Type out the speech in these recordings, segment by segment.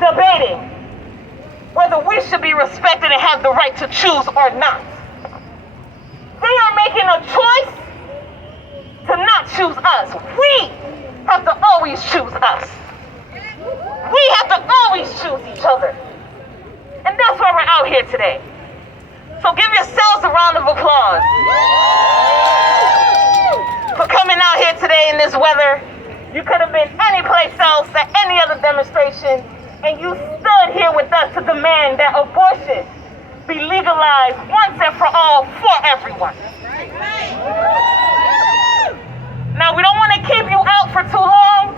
debating whether we should be respected and have the right to choose or not. They are making a choice to not choose us. We have to always choose us. We have to always choose each other. And that's why we're out here today. So give yourselves a round of applause for coming out here today in this weather. You could have been any place else at any other demonstration, and you stood here with us to demand that abortion be legalized once and for all for everyone. Now, we don't want to keep you out for too long,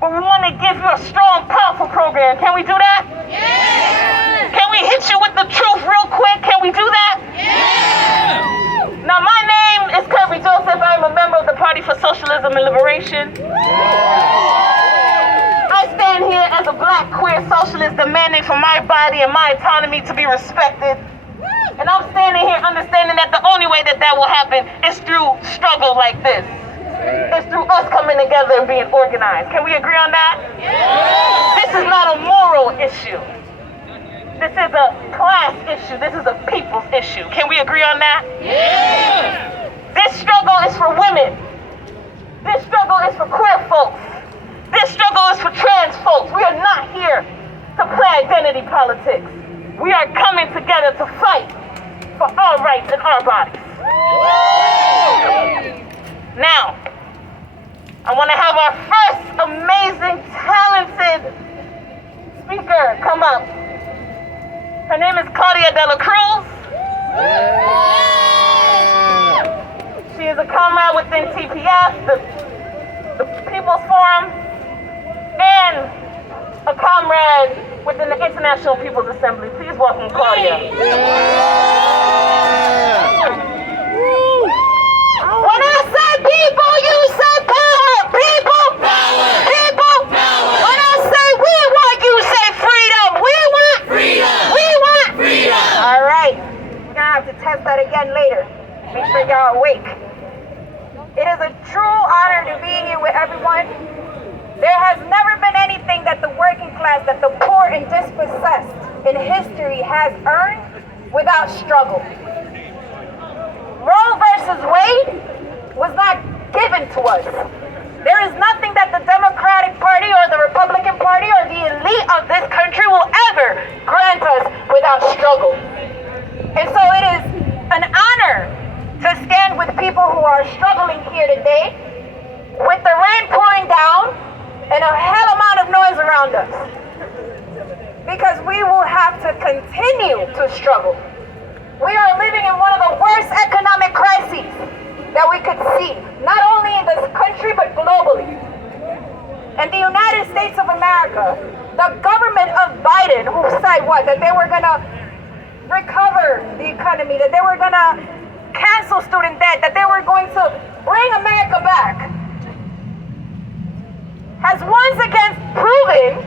but we want to give you a strong, powerful program. Can we do that? Yeah! Can we hit you with the truth real quick? Can we do that? Yeah! Now, my name is Kirby Joseph. I am a member of the Party for Socialism and Liberation. I stand here as a black queer socialist demanding for my body and my autonomy to be respected. And I'm standing here understanding that the only way that that will happen is through struggle like this. It's through us coming together and being organized. Can we agree on that? Yeah! This is not a moral issue. This is a class issue. This is a people's issue. Can we agree on that? Yeah! This struggle is for women. This struggle is for queer folks. This struggle is for trans folks. We are not here to play identity politics. We are coming together to fight for our rights in our bodies. Now, I want to have our first amazing, talented speaker come up. Her name is Claudia De La Cruz. She is a comrade within TPF, the People's Forum, and a comrade within the International People's Assembly. Please welcome Claudia. When I say people, you say power. People, Power! people. Power! When I say we want, you say freedom. We want Freedom! We want Freedom! All right. We're gonna have to test that again later. Make sure y'all awake. It is a true honor to be here with everyone. There has never been anything that the working class, that the poor and dispossessed in history has earned without struggle. Roe versus Wade was not given to us. There is nothing that the Democratic Party or the Republican Party or the elite of this country will ever grant us without struggle. And so it is an honor to stand with people who are struggling here today, with the rain pouring down and a hell amount of noise around us. Because we will have to continue to struggle. We are living in one of the worst economic crises that we could see, not only in this country, but globally. And the United States of America, the government of Biden, who said what? That they were gonna recover the economy, that they were gonna cancel student debt, that they were going to bring America back, has once again proven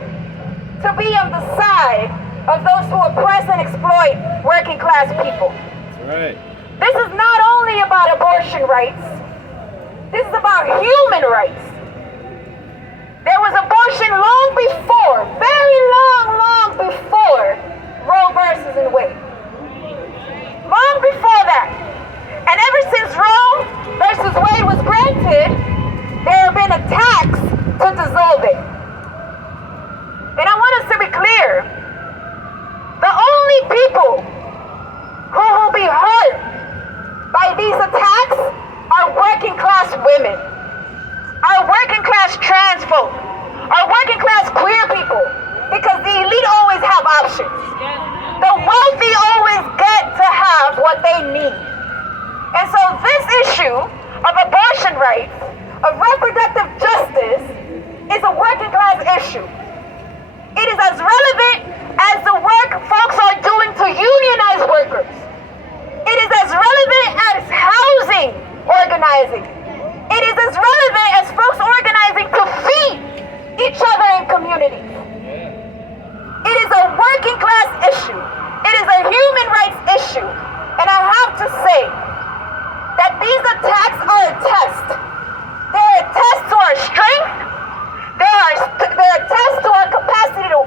to be on the side of those who oppress and exploit working class people. That's right. This is not only about abortion rights, this is about human rights. There was abortion long before, very long before Roe versus Wade. Long before that. And ever since Roe versus Wade was granted, there have been attacks to dissolve it. And I want us to be clear. The only people who will be hurt by these attacks are working class women, our working class trans folk, our working class queer people, because the elite always have options. The wealthy always get to have what they need. And so this issue of abortion rights, of reproductive justice, is a working class issue. It is as relevant as the work folks are doing to unionize workers. It is as relevant as housing organizing. It is as relevant as folks organizing to feed each other in communities. It is a working class issue. It is a human rights issue. And I have to say that these attacks are a test. They're a test to our strength. They're a test to our capacity to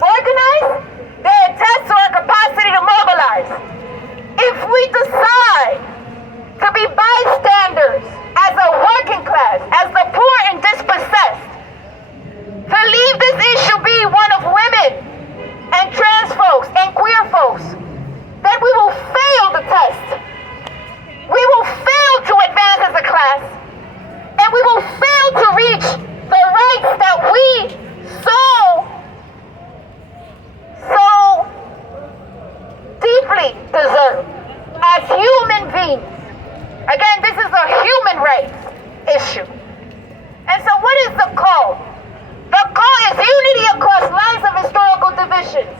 abortions.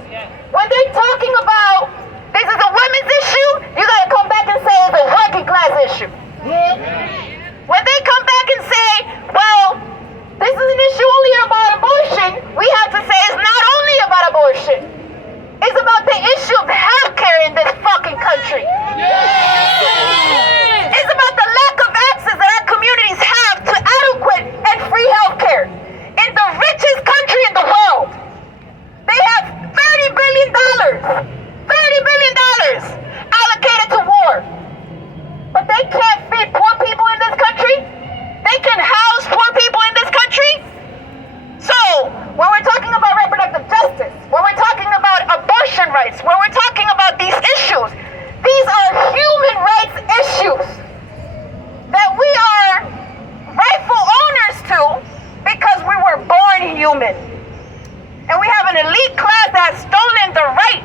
When they're talking about this is a women's issue, you gotta come back and say it's a working class issue. When they come back and say, well, this is an issue only about abortion, we have to say it's not only about abortion. It's about the issue of healthcare in this fucking country. It's about the lack of access that our communities have to adequate and free healthcare. In the richest country in the world, they have $30 billion allocated to war. But they can't feed poor people in this country. They can house poor people in this country. So, when we're talking about reproductive justice, when we're talking about abortion rights, when we're talking about these issues, these are human rights issues that we are rightful owners to because we were born human. And we have an elite class that has stolen the right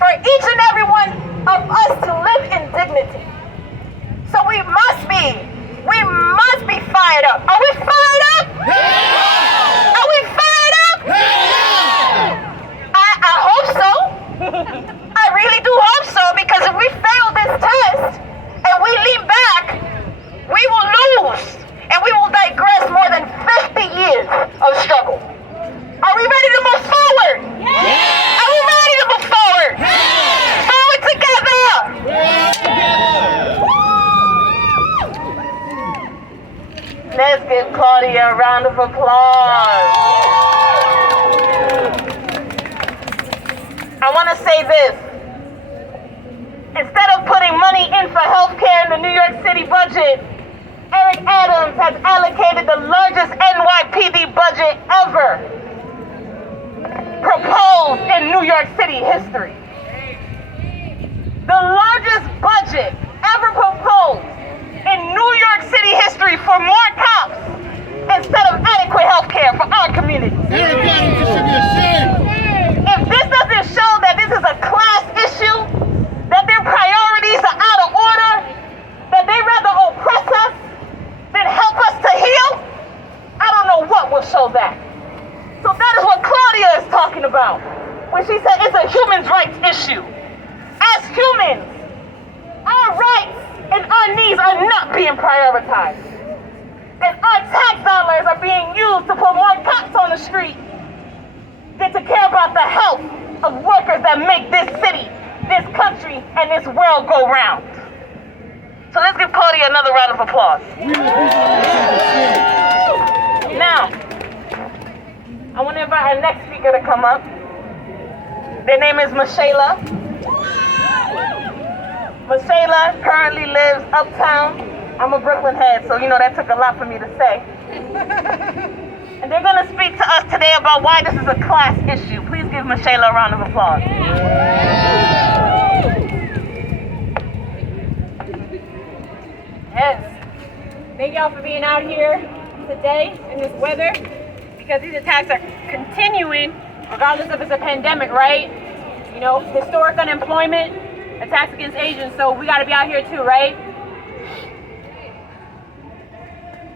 for each and every one of us to live in dignity. So we must be fired up. Are we fired up? Are we fired up? I hope so. I really do hope so, because if we fail this test and we lean back, we will lose and we will digress more than 50 years of struggle. Are we ready to move forward? Are we ready to move forward? Forward together! Let's give Claudia a round of applause. I want to say this. Instead of putting money in for healthcare in the New York City budget, Eric Adams has allocated the largest NYPD budget ever proposed in New York City history. The largest budget ever proposed in New York City history for more cops instead of adequate health care for our community. Eric Adams, you should be ashamed. If this doesn't show that this is a class issue, that their priorities are out of order, that they rather oppress us than help us to heal, I don't know what will show that. So that is what Claudia is talking about when she said it's a human rights issue. As humans, our rights and our needs are not being prioritized. And our tax dollars are being used to put more cops on the street than to care about the health of workers that make this city, this country, and this world go round. So let's give Claudia another round of applause. Now, I want to invite our next speaker to come up. Their name is Mashayla. Mashayla currently lives uptown. I'm a Brooklyn head, so you know that took a lot for me to say. And they're going to speak to us today about why this is a class issue. Please give Mashayla a round of applause. Yes. Thank y'all for being out here today in this weather, because these attacks are continuing regardless if it's a pandemic, right? You know, historic unemployment, attacks against Asians, so we got to be out here too, right?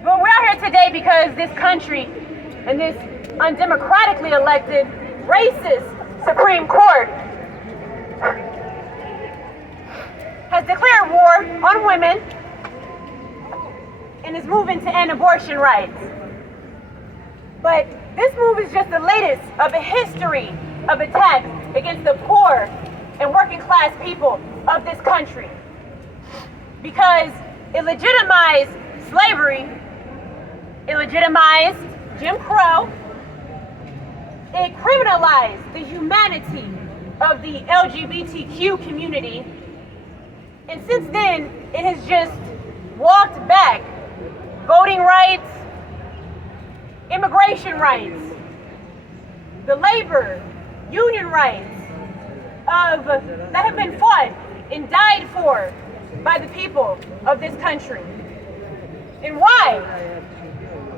But we're out here today because this country and this undemocratically elected racist Supreme Court has declared war on women and is moving to end abortion rights. But this move is just the latest of a history of attacks against the poor and working class people of this country. Because it legitimized slavery, it legitimized Jim Crow, it criminalized the humanity of the LGBTQ community, and since then, it has just walked back voting rights, immigration rights, the labor, union rights that have been fought and died for by the people of this country. And why?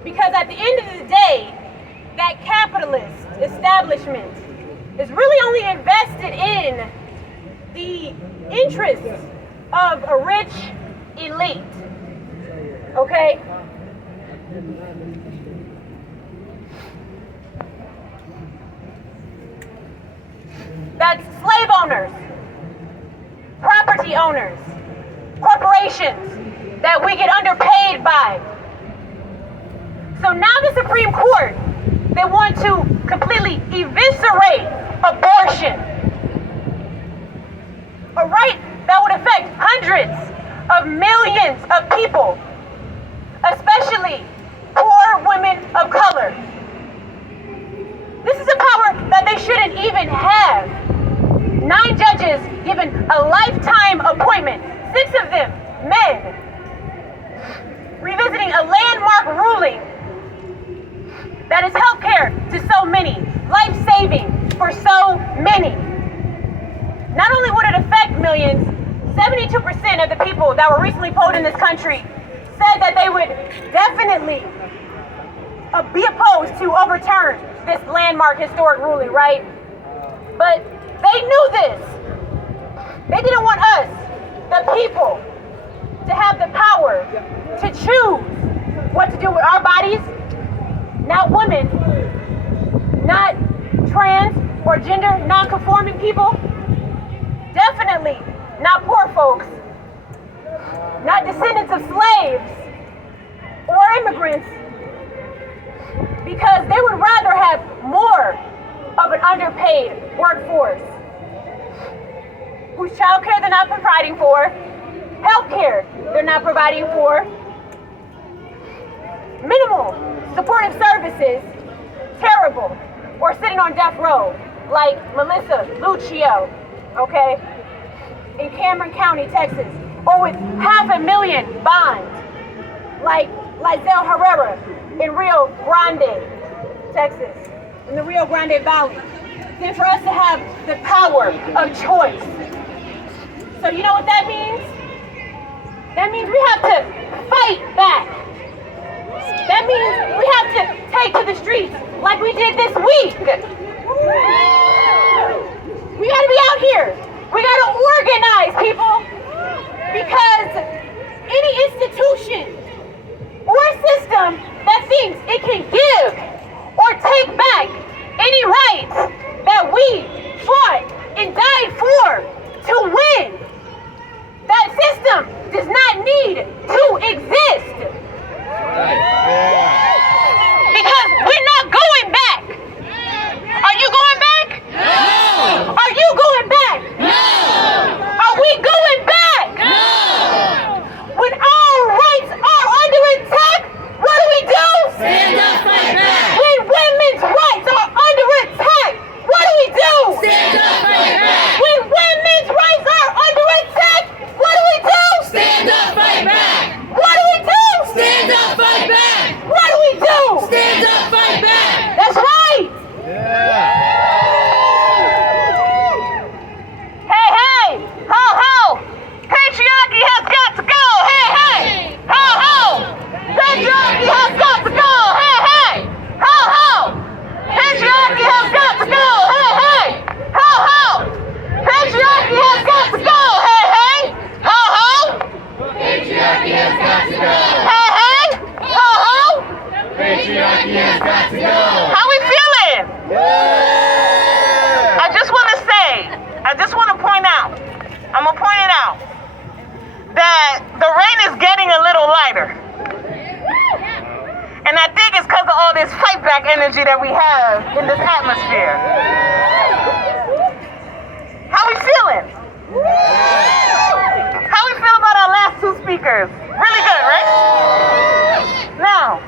Because at the end of the day, that capitalist establishment is really only invested in the interests of a rich elite. Okay? owners, property owners, corporations that we get underpaid by. So now the Supreme Court, they want to completely eviscerate abortion. A right that would affect hundreds of millions of people, especially poor women of color. This is a power that they shouldn't even have. 9 judges given a lifetime appointment, 6 of them men, revisiting a landmark ruling that is healthcare to so many, life-saving for so many. Not only would it affect millions, 72% of the people that were recently polled in this country said that they would definitely be opposed to overturn this landmark historic ruling, right? But they knew this. They didn't want us, the people, to have the power to choose what to do with our bodies. Not women, not trans or gender non-conforming people, definitely not poor folks, not descendants of slaves or immigrants, because they would rather have more of an underpaid workforce whose child care they're not providing for, health care they're not providing for, minimal supportive services, terrible, or sitting on death row, like Melissa Lucio, okay, in Cameron County, Texas, or with $500,000 bond, like Lizelle Herrera in Rio Grande, Texas, in the Rio Grande Valley, than for us to have the power of choice. So you know what that means? That means we have to fight back. That means we have to take to the streets like we did this week. We gotta be out here. We gotta organize, people. Because any institution or system that thinks it can give or take back any rights that we fought and died for to win, that system does not need to exist. Because we're not going back. Are you going back? No! Are you going back? No! Are we going back? No! When our rights are under attack, what do? Stand up, fight back! When women's rights are under attack, what do? Stand up, fight back! When women's rights are under attack, what do? Stand up, fight back! What do? Stand up, fight back! What do? Stand up, fight back! That's right! Hey, hey! Ho, ho! Patriarchy has got to go! Hey, hey! Ho, ho! Patriarchy has got to go! Hey, hey! Ho, ho! Patriarchy has got to go! Hey, hey! Ho, ho! Patriarchy has got to go! Hey, hey! Ho, ho! Patriarchy has got to go! Hey, hey! Ho, ho! Patriarchy has got to go! How we feeling? I just want to point out, I'm going to point it out, that the rain is getting a little lighter. And I think it's because of all this fight back energy that we have in this atmosphere. How we feeling? How we feel about our last 2 speakers? Really good, right? Now,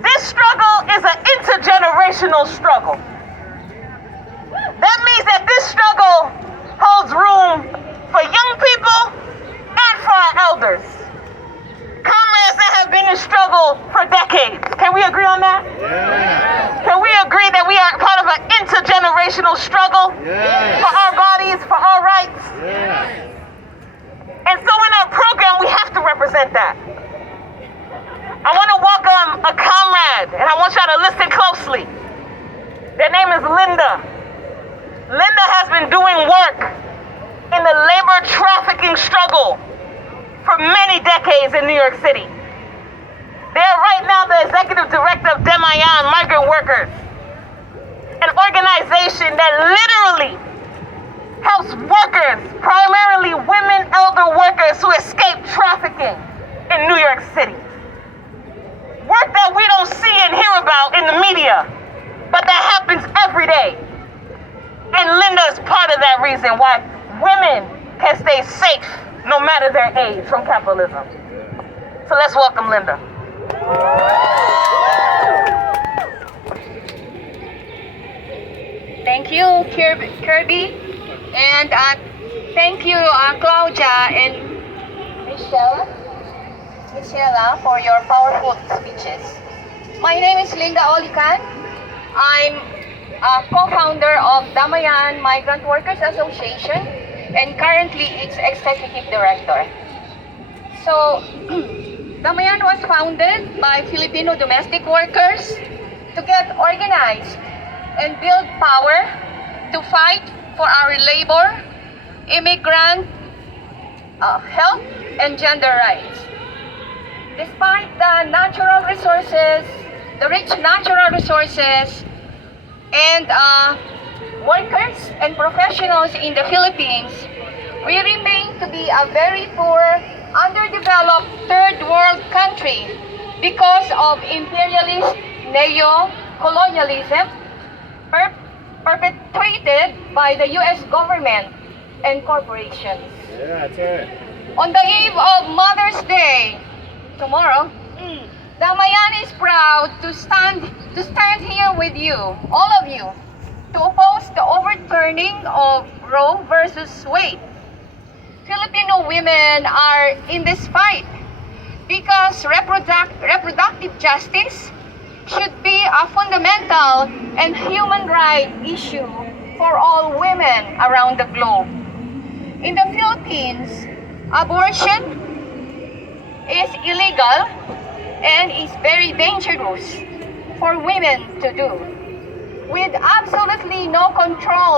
this struggle is an intergenerational struggle. That means that this struggle holds room for young people and for our elders. Comrades that have been in struggle for decades. Can we agree on that? Yeah. Can we agree that we are part of an intergenerational struggle for our bodies, for our rights? Yeah. And so in our program, we have to represent that. I want to welcome a comrade, and I want y'all to listen closely. Their name is Linda. Linda has been doing work in the labor trafficking struggle for many decades in New York City. They are right now the executive director of Demayan Migrant Workers, an organization that literally helps workers, primarily women elder workers who escape trafficking in New York City. Work that we don't see and hear about in the media, but that happens every day. And Linda is part of that reason why women can stay safe no matter their age from capitalism. So let's welcome Linda. Thank you, Kirby, and thank you, Claudia and Michela, for your powerful speeches. My name is Linda Olican. I'm a co-founder of Damayan Migrant Workers Association and currently its executive director. So, Damayan was founded by Filipino domestic workers to get organized and build power to fight for our labor, immigrant, health, and gender rights. Despite the natural resources, the rich natural resources, and workers and professionals in the Philippines, we remain to be a very poor, underdeveloped third world country because of imperialist neo-colonialism perpetrated by the U.S. government and corporations. Yeah, that's right. On the eve of Mother's Day, tomorrow, Damayan is proud to stand here with you, all of you, to oppose the overturning of Roe versus Wade. Filipino women are in this fight because reproductive justice should be a fundamental and human right issue for all women around the globe. In the Philippines, abortion is illegal and is very dangerous for women to do, with absolutely no control